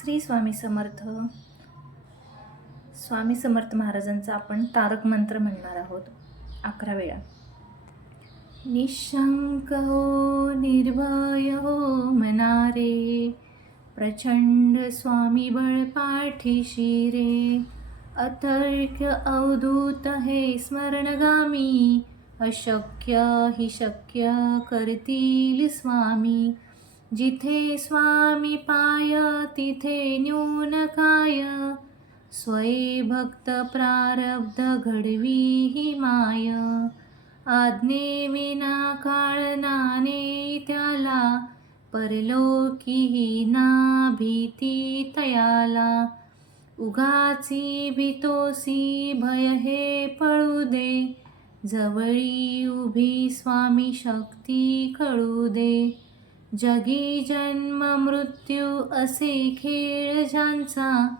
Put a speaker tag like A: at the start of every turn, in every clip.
A: श्री स्वामी समर्थ. स्वामी समर्थ महाराजांचा आपण तारक मंत्र म्हणणार आहोत. अकरा वेळा. निशंक हो निर्भय हो मनारे प्रचंड स्वामी बळ पाठीशी रे अतर्क अवधूत हे स्मरणगामी अशक्य हि शक्य करतील स्वामी. जिथे स्वामी पाय तिथे न्यून काय स्वये भक्त प्रारब्ध घडवी ही माय. आज्ञे विना काळ नाने त्याला. परलोकीही ना भीती तयाला. उगाची भीतोसी भय हे पळू दे. जवळी उभी स्वामी शक्ती कळू दे. जगी जन्म मृत्यू असे खेळ ज्यांचा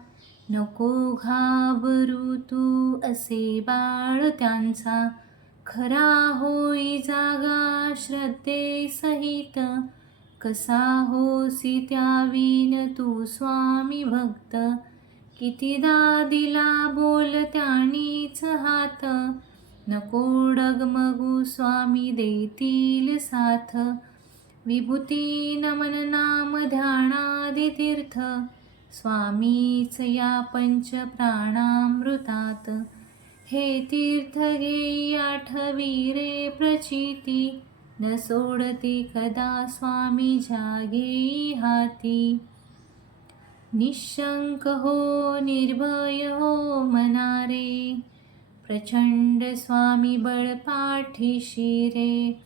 A: नको घाबरू तू असे बाळ त्यांचा. खरा होई जागा श्रद्धे सहित कसा होसी त्यावीन तू स्वामी भक्त. कितीदा दिला बोल त्यानीच हात नको डगमगू स्वामी देतील साथ. विभूती नमन नाम ध्यानादि तीर्थ स्वामीच या पंच प्राणामृतात हे तीर्थ घेई आठवी रे प्रचिती न सोडती कदा स्वामी जागेई हाती. निशंक हो निर्भय हो मनारे प्रचंड स्वामी बळ पाठीशी रे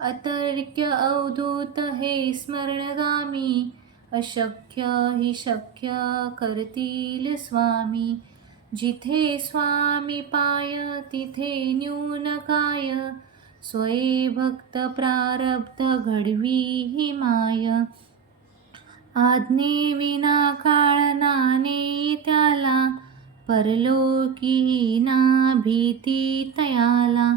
A: अतर्क्य अवधूत हे स्मरणगामी अशक्य हि शक्य करतील स्वामी. जिथे स्वामी पाय तिथे न्यून काय. स्वये भक्त प्रारब्ध घडवी हि माय. आज्ञे विना काळ नाने त्याला परलोकी ना भीती तयाला.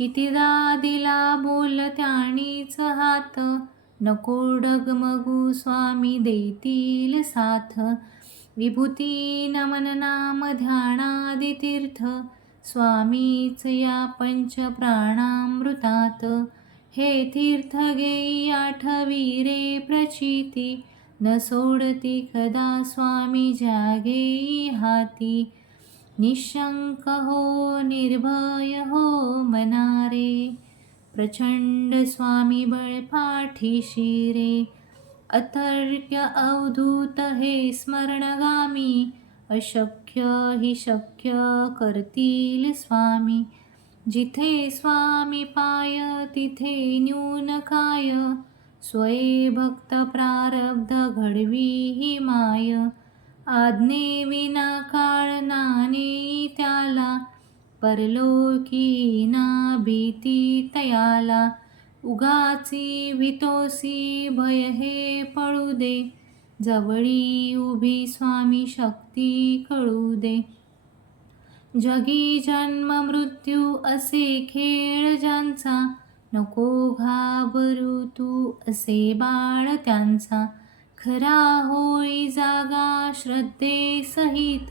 A: कितीदा दिला बोल त्याणीच हात. नको डगमगू स्वामी देतील साथ. विभूती नमन नाम ध्यानादि तीर्थ. स्वामीच या पंच प्राणामृतात. हे तीर्थ घेई आठवी रे प्रचिती. न सोडती कदा स्वामी जागेई हाती. निशंक हो निर्भय हो मनारे प्रचंड स्वामी बळ पाठीशी रे अतर्क्य अवधूत हे स्मरणगामी अशक्य हि शक्य करतील स्वामी. जिथे स्वामी पाय तिथे न्यून काय स्वये भक्त प्रारब्ध घडवी ही माय. आज्ञे विना काळ नाने त्याला परलोकी ना भीती तयाला. उगाची भीतोसी भय हे पळू दे. जवळी उभी स्वामी शक्ती कळू दे. जगी जन्म मृत्यू असे खेळ ज्यांचा. नको घाबरू तू असे बाळ त्यांचा. खरा होई जागा श्रद्धे सहित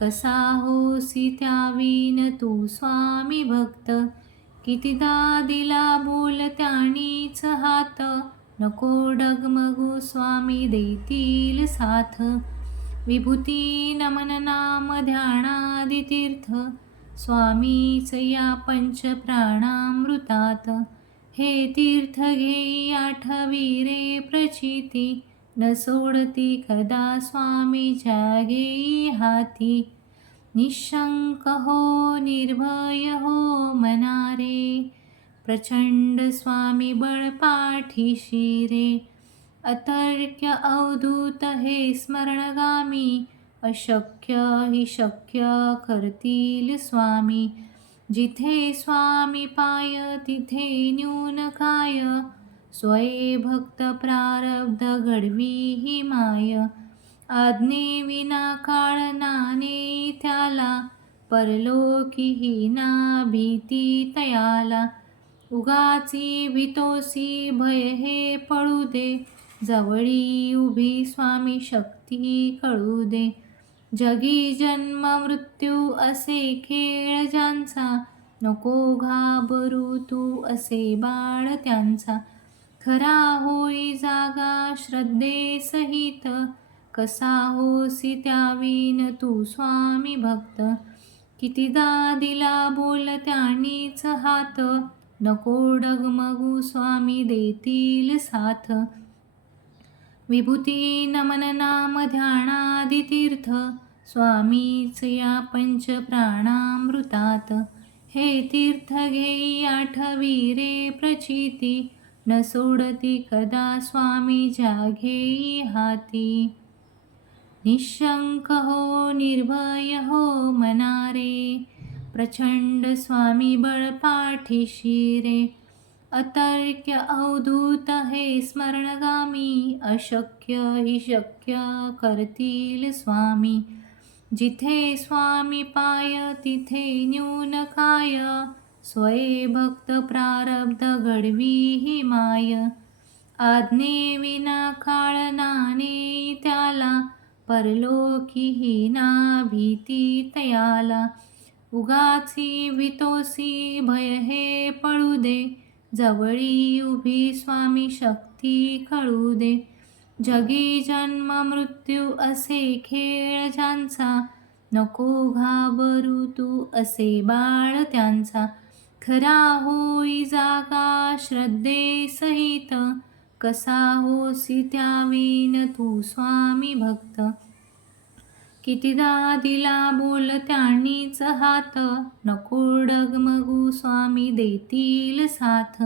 A: कसा होसी त्यावीन तू स्वामी भक्त. कितीदा दिला बोल त्यानीच हात. नको डगमगू स्वामी देतील साथ. विभूती नमन नाम ध्यानादि तीर्थ स्वामीच या पंच प्राणामृतात. हे तीर्थ घेई आठवी रे प्रचिती. न सोडती कदा स्वामी जागे हाती. निशंक हो निर्भय हो मनारे प्रचंड स्वामी बळ पाठीशी रे अतर्क्य अवधूत हे स्मरणगामी अशक्य हि शक्य करतील स्वामी. जिथे स्वामी पाय तिथे न्यून काय स्वये भक्त प्रारब्ध घडवी ही माय. आज्ञे विना काळ नाने त्याला परलोकी ना भीती तयाला. उगाची भीतोसी भय हे पळू दे जवळी उभी स्वामी शक्ती कळू दे. जगी जन्म मृत्यू असे खेळ ज्यांचा नको घाबरू तू असे बाळ त्यांचा. खरा होई जागा श्रद्धे सहित. कसा होसी त्यावीन तू स्वामी भक्त. कितीदा दिला बोल त्यानीच हात. नको डगमगू स्वामी देतील साथ. विभूती नमन नाम ध्यानादि तीर्थ स्वामीच या पंच प्राणामृतात. हे तीर्थ घेई आठवी रे प्रचिती. न सोडती कदा स्वामी ज्या हाती? निशंक हो निर्भय हो मनारे प्रचंड स्वामी बळ पाठीशी रे अतर्क्य अवधूत हे स्मरणगामी अशक्य हि शक्य करतील स्वामी. जिथे स्वामी पाय तिथे न्यून काय? स्वये भक्त प्रारब्ध घडवी ही माय. आज्ञे विना काळ नाने त्याला परलोकी ही ना भीती तयाला. उगाची वितोसी भय हे पळू दे जवळी उभी स्वामी शक्ती कळू दे. जगी जन्म मृत्यू असे खेळ ज्यांचा नको घाबरू तू असे बाळ त्यांचा. खरा होई जागा श्रद्धे सहित कसा होसी त्यावीन तू स्वामी भक्त. कितीदा दिला बोल त्यानीच हात नको डगमगू स्वामी देतील साथ.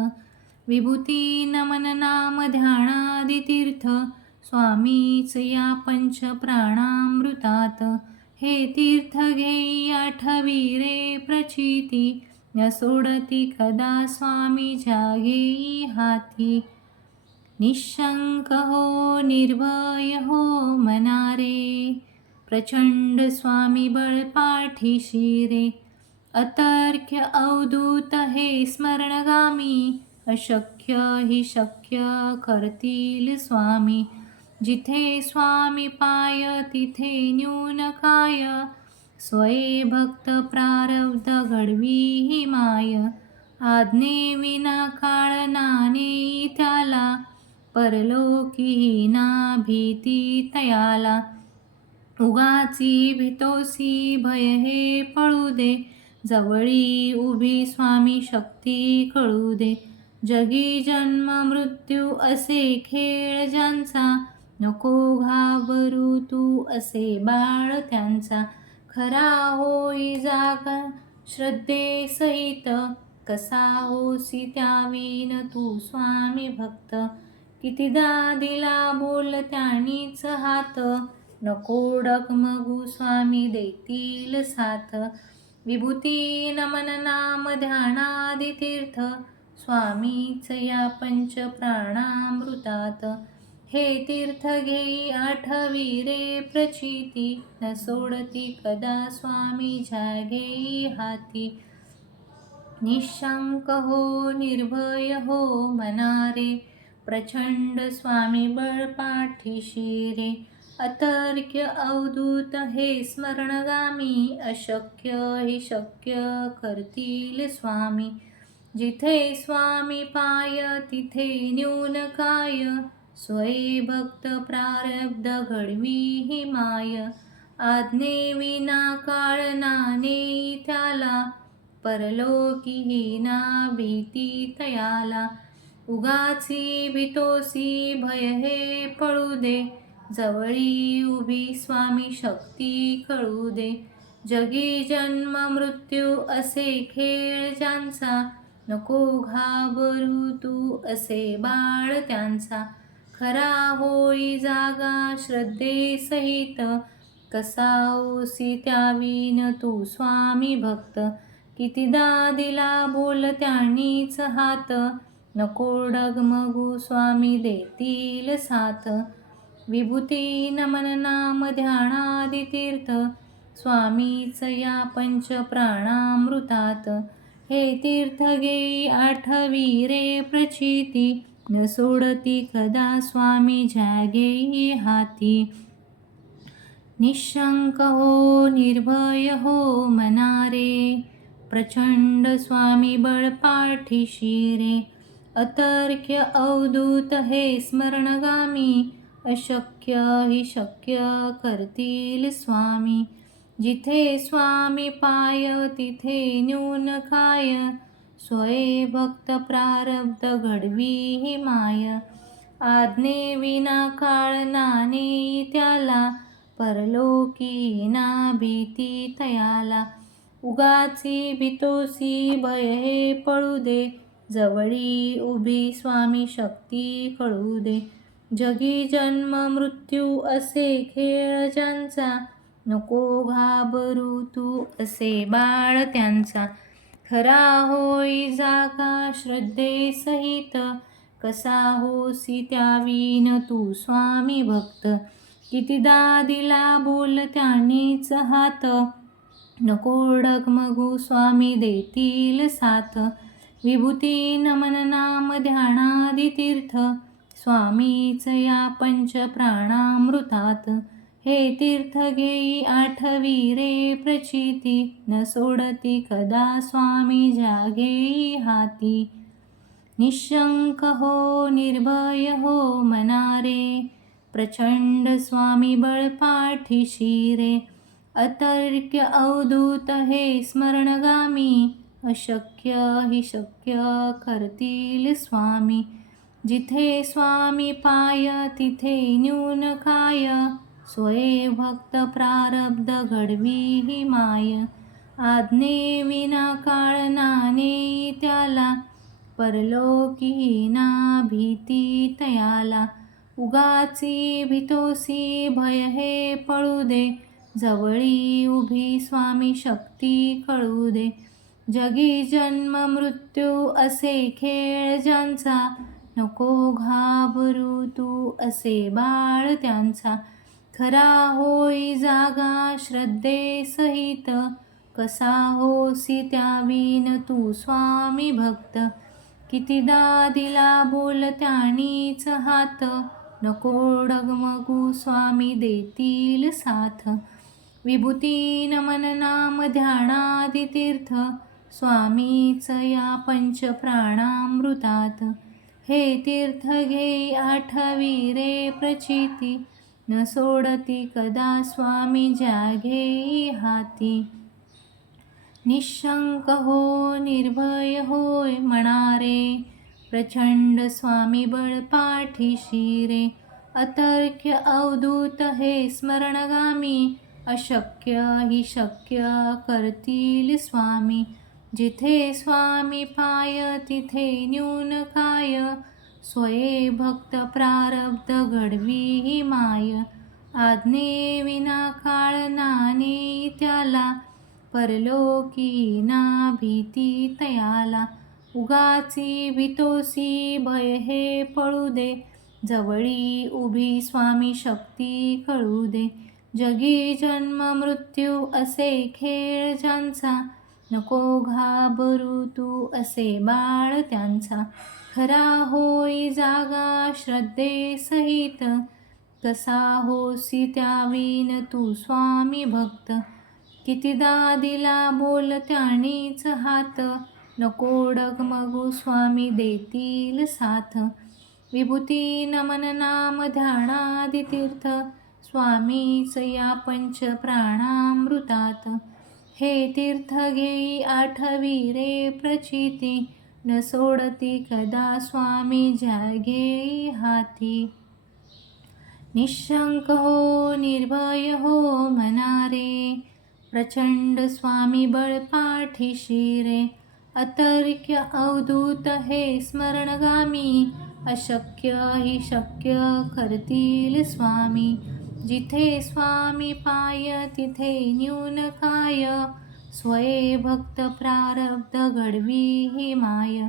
A: विभूती नमन नाम ध्यानादि तीर्थ स्वामीच या पंच प्राणामृतात. हे तीर्थ घेई आठवी रे प्रचिती न सोडती कदा स्वामी ज्या हाती निशंक हो निर्भय हो मनारे। प्रचंड स्वामी बळ पाठीशी रे अतर्क्य अवधूत हे स्मरणगामी। अशक्य हि शक्य करतील स्वामी। जिथे स्वामी पाय तिथे न्यून काय। स्वये भक्त प्रारब्ध घडवी ही माय. आज्ञे विना काळ नाने त्याला. परलोकी ना भीती तयाला. उगाची भीतोसी भय हे पळू दे. जवळी उभी स्वामी शक्ती कळू दे. जगी जन्म मृत्यू असे खेळ ज्यांचा. नको घाबरू तू असे बाळ त्यांचा. खरा होई जागा श्रद्धे सहित कसा होसी त्यावीन तू स्वामी भक्त? कितीदा दिला बोल त्यानीच हात नको डगमगू स्वामी देतील साथ. विभूती नमन नाम ध्यानादि तीर्थ स्वामीच या पंच प्राणामृतात. हे तीर्थ घेई आठवी रे प्रचिती न सोडती कदा स्वामी घेई हाती. निशंक हो निर्भय हो मनारे प्रचंड स्वामी बळ पाठीशी रे अतर्क्य अवधूत हे स्मरणगामी अशक्य हि शक्य करतील स्वामी. जिथे स्वामी पाय तिथे न्यून काय स्वयी भक्त प्रारब्ध घडवी ही माय. आज्ञे विना काळ नाने त्याला परलोकी ही ना भीती तयाला. उगाची भीतोसी भय हे पळू दे. जवळी उभी स्वामी शक्ती कळू दे. जगी जन्म मृत्यू असे खेळ ज्यांचा. नको घाबरू तू असे बाळ त्यांचा. खरा होई जागा श्रद्धे सहित कसा ओसी त्यावीन तू स्वामी भक्त. कितीदा दिला बोल त्यांनीच हात. नको डगमगू स्वामी देतील साथ. विभूती नमन नाम ध्यानादि तीर्थ. स्वामीच या पंच प्राणामृतात. हे तीर्थ घेई आठवी रे प्रचिती. न सोडती कदा स्वामी जागे हाती. निशंक हो निर्भय हो मनारे प्रचंड स्वामी बळ पाठीशी रे अतर्क्य अवधूत हे स्मरणगामी अशक्य हि शक्य करतील स्वामी. जिथे स्वामी पाय तिथे न्यून काय स्वये भक्त प्रारब्ध घडवी ही माय. आज्ञे विना काळ नाने त्याला परलोकी ना भीती तयाला. उगाची भीतोसी भय हे पळू दे जवळी उभी स्वामी शक्ती कळू दे. जगी जन्म मृत्यू असे खेळ ज्यांचा नको घाबरू तू असे बाळ त्यांचा. खरा होई जागा श्रद्धेसहित कसा होसी त्यावीन तू स्वामी भक्त. कितीदा दिला बोल त्यानीच हात नकोडक मगू स्वामी देतील साथ. विभूती नमन नाम ध्यानादि तीर्थ स्वामीच या पंच प्राणामृतात हे तीर्थ घेई आठवी रे प्रचिती न सोडती कदा स्वामी जागेई हाती. निशंक हो निर्भय हो मनारे प्रचंड स्वामी बळ पाठीशी रे अतर्क्य अवधूत हे स्मरणगामी अशक्य हि शक्य करतील स्वामी. जिथे स्वामी पाय तिथे न्यून काय स्वये भक्त प्रारब्ध घडवी ही माय. आज्ञे विना काळ नाने त्याला परलोकी ना भीती तयाला. उगाची भीतोसी भय हे पळू दे जवळी उभी स्वामी शक्ती कळू दे. जगी जन्म मृत्यू असे खेळ ज्यांचा नको घाबरू तू असे बाळ त्यांचा. खरा होई जागा श्रद्धेसहित कसा होसी त्यावीन तू स्वामी भक्त? कितीदा दिला बोल त्यानीच हात नको डगमगू स्वामी देतील साथ. विभूती नमन नाम ध्यानादि तीर्थ स्वामीच या पंच प्राणामृतात. हे तीर्थ घे आठवी रे प्रचिती न सोडती कदा स्वामी जागे हाती. निशंक हो निर्भय होय म्हणारे प्रचंड स्वामी बळ पाठीशी रे अतर्क्य अवधूत हे स्मरणगामी अशक्य ही शक्य करतील स्वामी. जिथे स्वामी पाय तिथे न्यून काय स्वये भक्त प्रारब्ध घडवी माय. आज्ञे विना काळ नाने त्याला. परलोकी ना भीती तयाला. उगाची भीतोसी भय हे पळू दे. जवळी उभी स्वामी शक्ती कळू दे. जगी जन्म मृत्यू असे खेळ ज्यांचा. नको घाबरू तू असे बाळ त्यांचा. खरा होई जागा श्रद्धेसहित. कसा होसी त्यावीन तू स्वामी भक्त. कितीदा दिला बोल त्यानीच हात. नको डगमगू स्वामी देतील साथ. विभूती नमन नाम ध्यानादि तीर्थ स्वामीच या पंच प्राणामृतात. हे तीर्थ घेई आठवी रे प्रचिती न सोडती कदा स्वामी जागेई हाती. निशंक हो निर्भय हो मनारे प्रचंड स्वामी बळ पाठीशी रे अतर्क्य अवधूत हे स्मरणगामी अशक्य ही शक्य करतील स्वामी. जिथे स्वामी पाय तिथे न्यून काय. स्वये भक्त प्रारब्ध घडवी ही माय.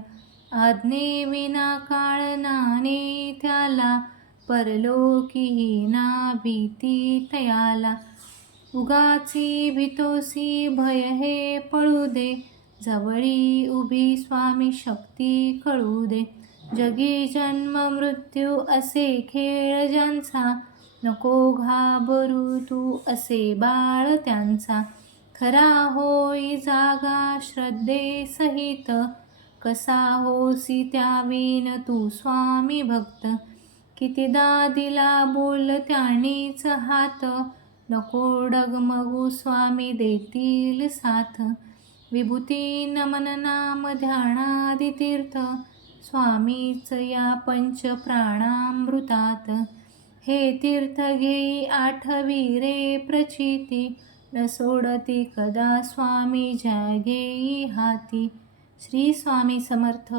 A: आज्ञे विना काळ नाने त्याला. परलोकीही ना भीती तयाला. उगाची भीतोसी भय हे पळू दे. जवळी उभी स्वामी शक्ती कळू दे. जगी जन्म मृत्यू असे खेळ ज्यांचा. नको घाबरू तू असे बाळ त्यांचा. खरा होई जागा श्रद्धे सहित कसा होसी त्यावेन तू स्वामी भक्त. कितीदा दिला बोल त्यानीच हात. नको डगमगू स्वामी देतील साथ. विभूती नमन नाम ध्यानादि तीर्थ स्वामीच या पंच प्राणामृतात हे तीर्थ घेई आठवी रे प्रचिती. न सोडती कदा स्वामी ज्या घेई हाती. श्री स्वामी समर्थ.